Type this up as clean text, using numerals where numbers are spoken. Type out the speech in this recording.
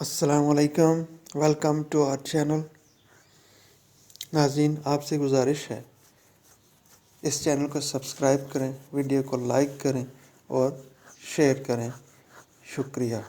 अस्सलामुअलैकुम, welcome to our channel. नाज़रीन, आपसे गुजारिश है इस चैनल को सब्सक्राइब करें, वीडियो को लाइक करें और शेयर करें। शुक्रिया।